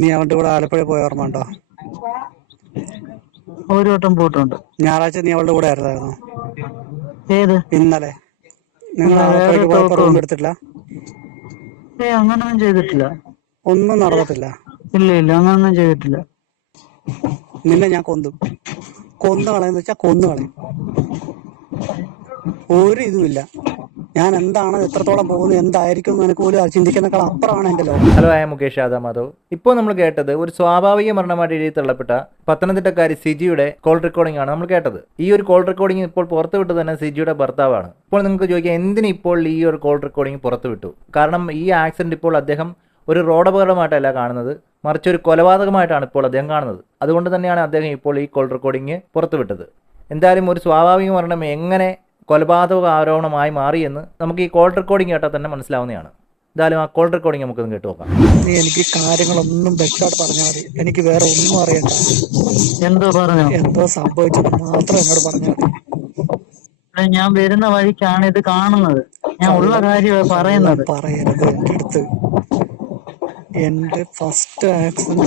നീ അവന്റെ കൂടെ ആലപ്പുഴ പോയ ഓർമ്മ ഉണ്ടോ? ഒരു വട്ടം പോയിട്ടുണ്ട്. ഞായറാഴ്ച നീ അവളുടെ കൂടെ ആയിരുന്നായിരുന്നു? ഏത്? ഇന്നലെ. നിങ്ങൾ എടുത്തിട്ടില്ല ആലപ്പുഴയ്ക്ക് പോയപ്പോ റൂം. ഏ അങ്ങനൊന്നും ചെയ്തിട്ടില്ല. ഒന്നും നടന്നിട്ടില്ല? ഇല്ല ഇല്ല അങ്ങനൊന്നും ചെയ്തിട്ടില്ല. നിന്നെ ഞാൻ കൊന്നു. കൊന്നു കളയെന്ന് വെച്ചാ കൊന്നു കളയും. ഒരു ഇതുമില്ല. ഞാൻ എന്താണ് എത്രത്തോളം പോകുന്നത് എന്തായിരിക്കും എന്ന് എനിക്ക് പോലും ചിന്തിക്കുന്നേക്കാൾ അപ്പുറമാണ് എന്റെ ലോകം. ഹലോ ആയ മുകേഷ് യാദവ് മാധവ് ഇപ്പോൾ നമ്മൾ കേട്ടത് ഒരു സ്വാഭാവിക മരണമായിട്ട് എഴുതി തള്ളപ്പെട്ട പത്തനംതിട്ടക്കാരി സിജിയുടെ കോൾ റെക്കോർഡിംഗ് ആണ് നമ്മൾ കേട്ടത്. ഈ ഒരു കോൾ റെക്കോർഡിംഗ് ഇപ്പോൾ പുറത്തുവിട്ടത് തന്നെ സിജിയുടെ ഭർത്താവാണ്. ഇപ്പോൾ നിങ്ങൾക്ക് ചോദിക്കാം എന്തിന് ഇപ്പോൾ ഈ ഒരു കോൾ റെക്കോർഡിംഗ് പുറത്തുവിട്ടു? കാരണം ഈ ആക്സിഡന്റ് ഇപ്പോൾ അദ്ദേഹം ഒരു റോഡപകടമായിട്ടല്ല കാണുന്നത് മറിച്ച് ഒരു കൊലപാതകമായിട്ടാണ് ഇപ്പോൾ അദ്ദേഹം കാണുന്നത്. അതുകൊണ്ട് തന്നെയാണ് അദ്ദേഹം ഇപ്പോൾ ഈ കോൾ റെക്കോർഡിംഗ് പുറത്തുവിട്ടത്. എന്തായാലും ഒരു സ്വാഭാവിക മരണം എങ്ങനെ കൊലപാതക ആരോപണമായി മാറിയെന്ന് നമുക്ക് ഈ കോൾ റെക്കോർഡിംഗ് കേട്ടാൽ തന്നെ മനസ്സിലാവുന്നതാണ്. എന്തായാലും ആ കോൾ റെക്കോർഡിംഗ് നമുക്കൊന്ന് കേട്ടു നോക്കാം. നീ എനിക്ക് കാര്യങ്ങളൊന്നും വ്യക്തമായിട്ട് പറഞ്ഞാൽ മതി. എനിക്ക് വേറെ ഒന്നും അറിയണ്ട. എന്തോ പറഞ്ഞു? എന്തോ സംഭവിച്ചത് മാത്രം എന്നോട് പറഞ്ഞാൽ മതി. ഞാൻ വരുന്ന വഴിക്കാണ് ഇത് കാണുന്നത്. ഞാൻ ഉള്ള കാര്യമാണ് പറയുന്നത്. പറയരുത് എന്റെ അടുത്ത് എന്റെ ഫസ്റ്റ് ആക്സിഡന്റ്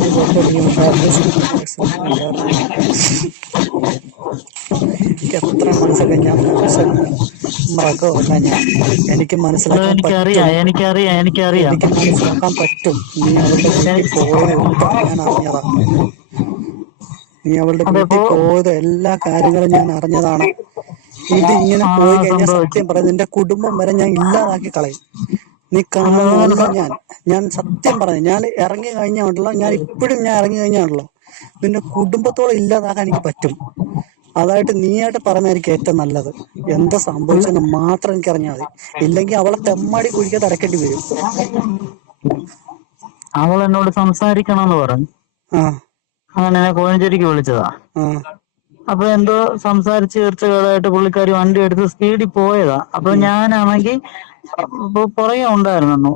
എനിക്ക് എത്ര മനസ്സിലായി ഞാൻ മൃഗമല്ല ഞാൻ എനിക്ക് മനസ്സിലാക്കാൻ എനിക്കറിയാം എനിക്കറിയാം എനിക്കറിയാം എനിക്ക് മനസ്സിലാക്കാൻ പറ്റും. നീ അവളുടെ വീട്ടിൽ പോയത് ഞാൻ അറിഞ്ഞതാ. നീ അവളുടെ വീട്ടിൽ പോയത് എല്ലാ കാര്യങ്ങളും ഞാൻ അറിഞ്ഞതാണ്. ഇത് ഇങ്ങനെ പോയി കഴിഞ്ഞാൽ സത്യം പറയും നിന്റെ കുടുംബം വരെ ഞാൻ ഇല്ലാതാക്കി കളയും. നീ കാണുന്നതല്ല ഞാൻ. ഞാൻ സത്യം പറഞ്ഞു ഞാൻ ഇറങ്ങി കഴിഞ്ഞാണല്ലോ ഞാൻ ഇപ്പോഴും ഞാൻ ഇറങ്ങി കഴിഞ്ഞാണല്ലോ നിന്റെ കുടുംബത്തോളം ഇല്ലാതാക്കാൻ എനിക്ക് പറ്റും. അതായിട്ട് നീയായിട്ട് പറഞ്ഞായിരിക്കും ഏറ്റവും നല്ലത്. എന്താ സംഭവിച്ചെന്ന് മാത്രം എനിക്ക് അറിഞ്ഞാൽ മതി. ഇല്ലെങ്കിൽ അവളെ തെമ്മാടി കുഴിക്കാതെ അടക്കേണ്ടി വരും. അവൾ എന്നോട് സംസാരിക്കണമെന്ന് പറഞ്ഞു. അങ്ങനെ എന്നെ കോഴഞ്ചേരിക്ക് വിളിച്ചതാ. അപ്പൊ എന്തോ സംസാരിച്ച് തീർച്ചയായിട്ട് പുള്ളിക്കാരി വണ്ടി എടുത്ത് സ്പീഡിൽ പോയതാ. അപ്പൊ ഞാനാണെങ്കിൽ പുറകെ ഉണ്ടായിരുന്നു.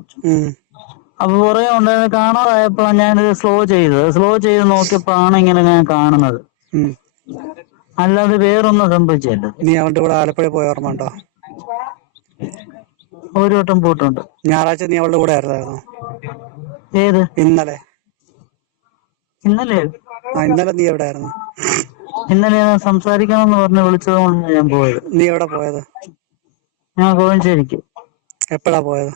അപ്പൊ പുറകെ ഉണ്ടായിരുന്നു കാണാതായപ്പോ ഞാനിത് സ്ലോ ചെയ്തത് സ്ലോ ചെയ്ത് നോക്കിയപ്പോഴാണ് ഇങ്ങനെ ഞാൻ കാണുന്നത്. അല്ലാതെ വേറൊന്നും സംഭവിച്ചില്ല. നീ അവന്റെ കൂടെ ആലപ്പുഴ പോയ ഓർമ്മ ഉണ്ടോ? ഒരു വട്ടം പോയിട്ടുണ്ട്. ഞായറാഴ്ച നീ അവളുടെ കൂടെ ആയിരുന്നായിരുന്നു? ഏത്? ഇന്നലെ. ഇന്നലെ? ആ ഇന്നലെ നീ എവിടെ ആയിരുന്നു ഇന്നലെ ഞാൻ സംസാരിക്കണമെന്ന് പറഞ്ഞ് വിളിച്ചത് കൊണ്ട് ഞാൻ പോയത്. നീ എവിടെ പോയത്? ഞാൻ കോഴഞ്ചേരിക്ക് എപ്പോഴാ പോയത്?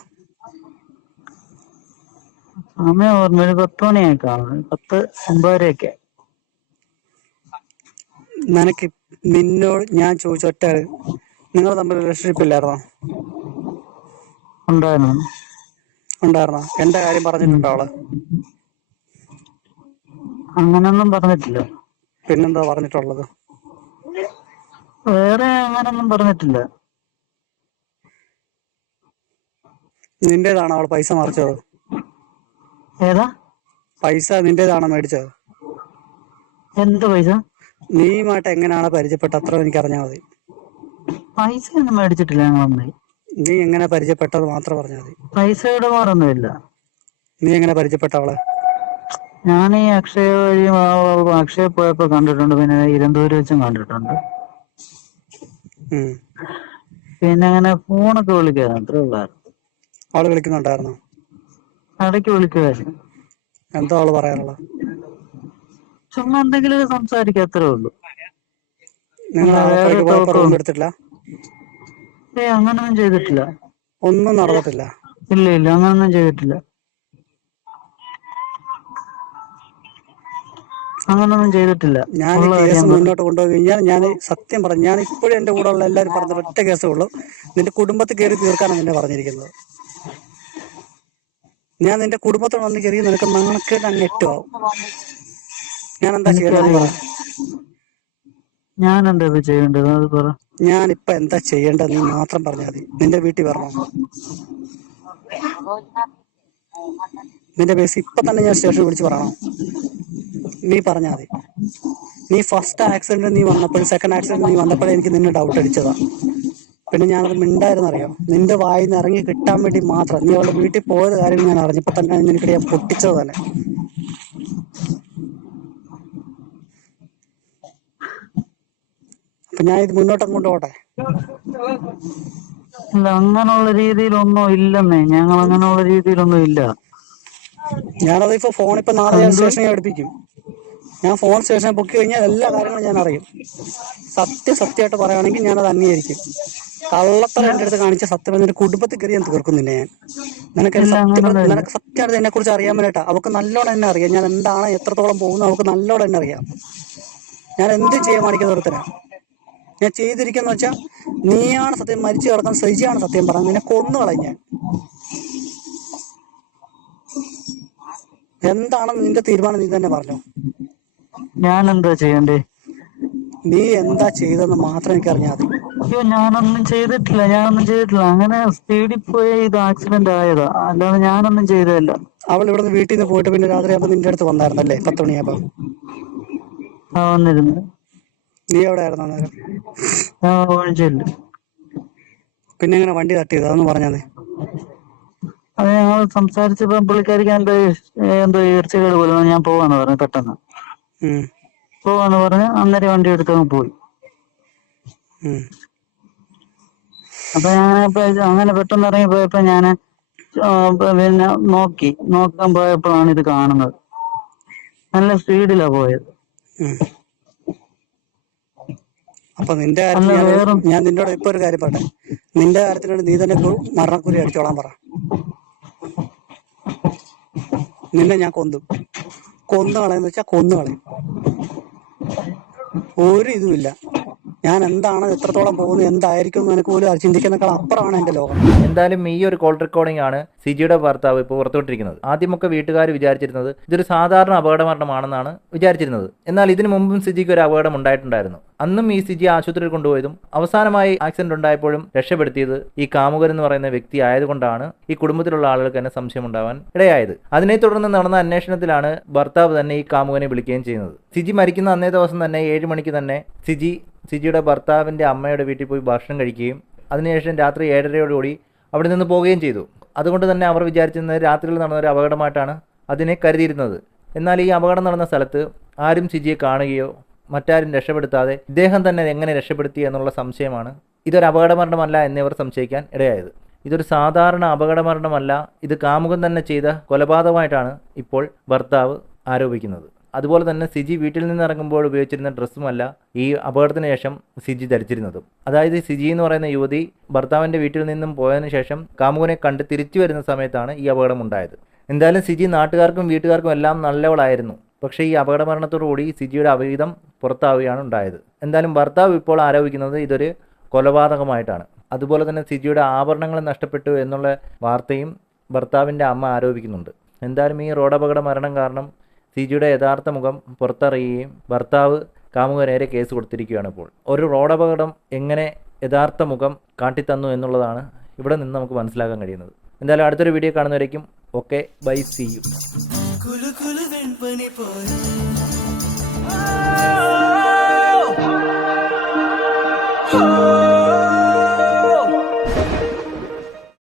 സമയം ഓർമ്മ ഒരു പത്ത് മണിയായി കാണും പത്ത് ഒമ്പതരയൊക്കെ. നിനക്ക് നിന്നോട് ഞാൻ ചോദിച്ച ഒറ്റ നിങ്ങൾ തമ്മിൽ റിലേഷൻഷിപ്പ് ഇല്ലായിരുന്നോ? ഉണ്ടായിരുന്നു. ഉണ്ടായിരുന്നോ? എന്റെ കാര്യം പറഞ്ഞിട്ടുണ്ടോ അവൾ? അങ്ങനൊന്നും പറഞ്ഞിട്ടില്ല. പിന്നെന്താ പറഞ്ഞിട്ടുള്ളത്? വേറെ അങ്ങനൊന്നും പറഞ്ഞിട്ടില്ല. നിന്റേതാണോ അവൾ പൈസ മറിച്ചത്? ഏതാ? പൈസ നിന്റേതാണോ മേടിച്ചത്? എന്ത് പൈസ? നീയുമായിട്ട് എങ്ങനെയാണ് പരിചയപ്പെട്ട അത്ര എനിക്ക് അറിഞ്ഞാൽ മതി. പൈസ ഒന്നും മേടിച്ചിട്ടില്ല ഞങ്ങളൊന്നും നീ എങ്ങനെ പരിചയപ്പെട്ടത് മാത്രം പറഞ്ഞാൽ മതി. പൈസയുടെ വേറൊന്നുമില്ല നീ എങ്ങനെ പരിചയപ്പെട്ട അവളെ? ഞാൻ ഈ അക്ഷയ വഴി ആ, അക്ഷയ പോയപ്പോ കണ്ടിട്ടുണ്ട്. പിന്നെ ഇരന്തൂര് വെച്ചും കണ്ടിട്ടുണ്ട്. ഉം. പിന്നെ അങ്ങനെ ഫോണൊക്കെ വിളിക്കായിരുന്നു. അത്രേ ഉള്ളായിരുന്നു. അവൾ വിളിക്കുന്നുണ്ടായിരുന്നോ? ഇടയ്ക്ക് വിളിക്കുമായിരുന്നു എന്താ അവൾ പറയാനുള്ളത്? ചുമ്മാ എന്തെങ്കിലും സംസാരിക്കുക അത്രേ ഉള്ളൂ ഏ അങ്ങനൊന്നും ചെയ്തിട്ടില്ല. ഒന്നും നടന്നിട്ടില്ല. ഇല്ല ഇല്ല അങ്ങനൊന്നും ചെയ്തിട്ടില്ല. അങ്ങനൊന്നും ചെയ്തിട്ടില്ല. ഞാൻ കേസ് മുന്നോട്ട് കൊണ്ടുപോയി കഴിഞ്ഞാൽ ഞാൻ സത്യം പറഞ്ഞു ഞാൻ ഇപ്പോഴും എന്റെ കൂടെ ഉള്ള എല്ലാവരും പറഞ്ഞ ഒറ്റ കേസേ ഉള്ളൂ. നിന്റെ കുടുംബത്തിൽ കയറി തീർക്കാനാണ് എന്നെ പറഞ്ഞിരിക്കുന്നത്. ഞാൻ നിന്റെ കുടുംബത്തിൽ വന്ന് കയറി നിനക്ക് നാണക്കേട് അങ്ങ് എട്ടുമാവും ഞാൻ എന്താ ചെയ്യേണ്ടത് ഞാൻ എന്താ ചെയ്യേണ്ടത്? അത് പറ. ഞാൻ ഇപ്പൊ എന്താ ചെയ്യേണ്ടത് നീ മാത്രം പറഞ്ഞാൽ മതി. നിന്റെ വീട്ടിൽ വരണോ? നിന്റെ ബേസ് ഇപ്പൊ തന്നെ ഞാൻ സ്റ്റേഷനിൽ വിളിച്ച് പറയണം? നീ പറഞ്ഞാൽ മതി. നീ ഫസ്റ്റ് ആക്സിഡന്റ് നീ വന്നപ്പോൾ സെക്കൻഡ് ആക്സിഡന്റ് നീ വന്നപ്പോഴേ എനിക്ക് നിന്നെ ഡൗട്ട് അടിച്ചതാ. പിന്നെ ഞാനത് മിണ്ടായിരുന്നറിയോ? നിന്റെ വായിന്ന് നിന്ന് ഇറങ്ങി കിട്ടാൻ വേണ്ടി മാത്രം. നീ അവളുടെ വീട്ടിൽ പോയത് കാര്യം ഞാൻ അറിഞ്ഞപ്പോ തന്നെ നിനക്കിടെ ഞാൻ പൊട്ടിച്ചത് തന്നെ അപ്പൊ ഞാൻ ഇത് മുന്നോട്ട് കൊണ്ടുപോട്ടെ ഇല്ല അങ്ങനെയുള്ള രീതിയിലൊന്നും ഇല്ലെന്നേ. ഞങ്ങൾ അങ്ങനെയുള്ള രീതിയിലൊന്നും ഇല്ല. ഞാനത് ഇപ്പൊ ഫോൺ ഇപ്പൊ നാളെ ഞാൻ സ്റ്റേഷനിൽ അടുപ്പിക്കും. ഞാൻ ഫോൺ സ്റ്റേഷനിൽ പൊക്കി കഴിഞ്ഞാൽ എല്ലാ കാര്യങ്ങളും ഞാൻ അറിയും. സത്യം സത്യമായിട്ട് പറയുകയാണെങ്കിൽ ഞാനത് അംഗീകരിക്കും. കള്ളത്തറ എന്റെ അടുത്ത് കാണിച്ച സത്യം പറഞ്ഞ കുടുംബത്തിൽ കയറി ഞാൻ തീർക്കുന്നില്ല ഞാൻ. നിനക്ക് സത്യം നിനക്ക് സത്യമായിട്ട് എന്നെ കുറിച്ച് അറിയാൻ വേണ്ടിട്ടാ അവൾക്ക് നല്ലോണം എന്നെ അറിയാം. ഞാൻ എന്താണ് എത്രത്തോളം പോകുന്നത് അവൾക്ക് നല്ലോണം എന്നെ അറിയാം. ഞാൻ എന്ത് ചെയ്യാൻ മാണിക്കുന്ന ഒരുത്തരാ ഞാൻ ചെയ്തിരിക്കുന്ന വെച്ചാൽ നീയാണ് സത്യം മരിച്ചു കിടക്കാൻ സജിയാണ് സത്യം പറഞ്ഞത്. നിന്നെ കൊന്നു കളഞ്ഞ എന്താണ് നിന്റെ തീരുമാനം നീ തന്നെ പറഞ്ഞു. ഞാൻ എന്താ ചെയ്യണ്ടേ? നീ എന്താ ചെയ്തെന്ന് മാത്രം എനിക്ക് അറിഞ്ഞാൽ അയ്യോ ഞാനൊന്നും ചെയ്തിട്ടില്ല ഞാനൊന്നും ചെയ്തിട്ടില്ല. അങ്ങനെ സ്പീഡിൽ പോയ ഇത് ആക്സിഡന്റ് ആയതാ. അല്ലാതെ ഞാനൊന്നും ചെയ്തതല്ല. അവൾ ഇവിടുന്ന് വീട്ടിൽ നിന്ന് പോയിട്ട് പിന്നെ രാത്രി ആകുമ്പോ നിന്റെ അടുത്ത് വന്നായിരുന്നല്ലേ? പത്ത് മണിയാകുമ്പോ. ആ വന്നിരുന്നു. നീ എവിടെ ആയിരുന്നു അന്നേരം? ആ ഒഴിച്ചില്ല പിന്നെ എങ്ങനെ വണ്ടി തട്ടിയത് അതൊന്ന് പറഞ്ഞാൽ അത് ഞങ്ങൾ സംസാരിച്ചപ്പോ പുള്ളിക്കാരിക്ക് എന്തോ എന്തോ ഈർച്ചകൾ പോലെ ഞാൻ പോവാന്ന് പറഞ്ഞു പെട്ടെന്ന്. പോവാന്ന് പറഞ്ഞ് അന്നേരം വണ്ടി എടുത്തങ്ങ് പോയി. അപ്പൊ ഞാൻ അങ്ങനെ പെട്ടെന്ന് ഇറങ്ങി പോയപ്പോ ഞാൻ പിന്നെ നോക്കി. നോക്കാൻ പോയപ്പോഴാണ് ഇത് കാണുന്നത്. നല്ല സ്പീഡിലാ പോയത്. അപ്പൊ നിന്റെ കാര്യത്തിൽ ഞാൻ നിന്നോട് ഇപ്പൊ ഒരു കാര്യം പറയട്ടെ. നിന്റെ കാര്യത്തിലാണ് നീ തന്നെ മരണക്കുരി അടിച്ചോളാൻ പറ. നിന്നെ ഞാൻ കൊന്തും കൊന്നു കളയെന്ന് വെച്ചാ കൊന്നു കളയും. ഒരു ഇതുമില്ല. ഞാൻ എന്താണ് എത്രത്തോളം പോകുന്നു എന്തായിരിക്കും എനിക്ക് പോലും ചിന്തിക്കുന്നേക്കാൾ അപ്പുറമാണ് എന്റെ ലോകം. എന്തായാലും ഈ ഒരു കോൾ റെക്കോർഡിംഗ് ആണ് സിജിയുടെ ഭർത്താവ് ഇപ്പോൾ പുറത്തുവിട്ടിരിക്കുന്നത്. ആദ്യമൊക്കെ വീട്ടുകാർ വിചാരിച്ചിരുന്നത് ഇതൊരു സാധാരണ അപകട മരണമാണെന്നാണ് വിചാരിച്ചിരുന്നത്. എന്നാൽ ഇതിനു മുമ്പും സിജിക്ക് ഒരു അപകടം ഉണ്ടായിട്ടുണ്ടായിരുന്നു. അന്നും ഈ സിജി ആശുപത്രിയിൽ കൊണ്ടുപോയതും അവസാനമായി ആക്സിഡന്റ് ഉണ്ടായപ്പോഴും രക്ഷപ്പെടുത്തിയത് ഈ കാമുകൻ എന്ന് പറയുന്ന വ്യക്തി ആയതുകൊണ്ടാണ് ഈ കുടുംബത്തിലുള്ള ആളുകൾക്ക് തന്നെ സംശയം ഉണ്ടാവാൻ ഇടയായത്. അതിനെ തുടർന്ന് നടന്ന അന്വേഷണത്തിലാണ് ഭർത്താവ് തന്നെ ഈ കാമുകനെ വിളിക്കുകയും ചെയ്യുന്നത്. സിജി മരിക്കുന്ന അന്നേ ദിവസം തന്നെ ഏഴ് മണിക്ക് തന്നെ സിജി സിജിയുടെ ഭർത്താവിന്റെ അമ്മയുടെ വീട്ടിൽ പോയി ഭക്ഷണം കഴിക്കുകയും അതിനുശേഷം രാത്രി ഏഴരയോടുകൂടി അവിടെ നിന്ന് പോവുകയും ചെയ്തു. അതുകൊണ്ട് തന്നെ അവർ വിചാരിച്ചിരുന്നത് രാത്രിയിൽ നടന്ന ഒരു അപകടമായിട്ടാണ് അതിനെ കരുതിയിരുന്നത്. എന്നാൽ ഈ അപകടം നടന്ന സ്ഥലത്ത് ആരും സിജിയെ കാണുകയോ മറ്റാരും രക്ഷപ്പെടുത്താതെ ഇദ്ദേഹം തന്നെ എങ്ങനെ രക്ഷപ്പെടുത്തി എന്നുള്ള സംശയമാണ് ഇതൊരു അപകടമരണമല്ല എന്നിവർ സംശയിക്കാൻ ഇടയായത്. ഇതൊരു സാധാരണ അപകടമരണമല്ല ഇത് കാമുകൻ തന്നെ ചെയ്ത കൊലപാതകമായിട്ടാണ് ഇപ്പോൾ ഭർത്താവ് ആരോപിക്കുന്നത്. അതുപോലെ തന്നെ സിജി വീട്ടിൽ നിന്ന് ഇറങ്ങുമ്പോൾ ഉപയോഗിച്ചിരുന്ന ഡ്രസ്സുമല്ല ഈ അപകടത്തിന് ശേഷം സിജി ധരിച്ചിരുന്നതും. അതായത് സിജി എന്ന് പറയുന്ന യുവതി ഭർത്താവിന്റെ വീട്ടിൽ നിന്നും പോയതിനു ശേഷം കാമുകനെ കണ്ട് തിരിച്ചു വരുന്ന സമയത്താണ് ഈ അപകടം ഉണ്ടായത്. എന്തായാലും സിജി നാട്ടുകാർക്കും വീട്ടുകാർക്കും എല്ലാം നല്ലവളായിരുന്നു. പക്ഷേ ഈ അപകടമരണത്തോടുകൂടി സിജിയുടെ അവിഹിതം പുറത്താവുകയാണ് ഉണ്ടായത്. എന്തായാലും ഭർത്താവ് ഇപ്പോൾ ആരോപിക്കുന്നത് ഇതൊരു കൊലപാതകമായിട്ടാണ്. അതുപോലെ തന്നെ സിജിയുടെ ആഭരണങ്ങൾ നഷ്ടപ്പെട്ടു എന്നുള്ള വാർത്തയും ഭർത്താവിന്റെ അമ്മ ആരോപിക്കുന്നുണ്ട്. എന്തായാലും ഈ റോഡപകട മരണം കാരണം സിജിയുടെ യഥാർത്ഥ മുഖം പുറത്തറിയുകയും ഭർത്താവ് കാമുകനേരെ കേസ് കൊടുത്തിരിക്കുകയാണ് ഇപ്പോൾ. ഒരു റോഡ് അപകടം എങ്ങനെ യഥാർത്ഥ മുഖം കാട്ടിത്തന്നു എന്നുള്ളതാണ് ഇവിടെ നിന്ന് നമുക്ക് മനസ്സിലാക്കാൻ കഴിയുന്നത്. എന്തായാലും അടുത്തൊരു വീഡിയോ കാണുന്നവരേക്കും okay bye see you. Oh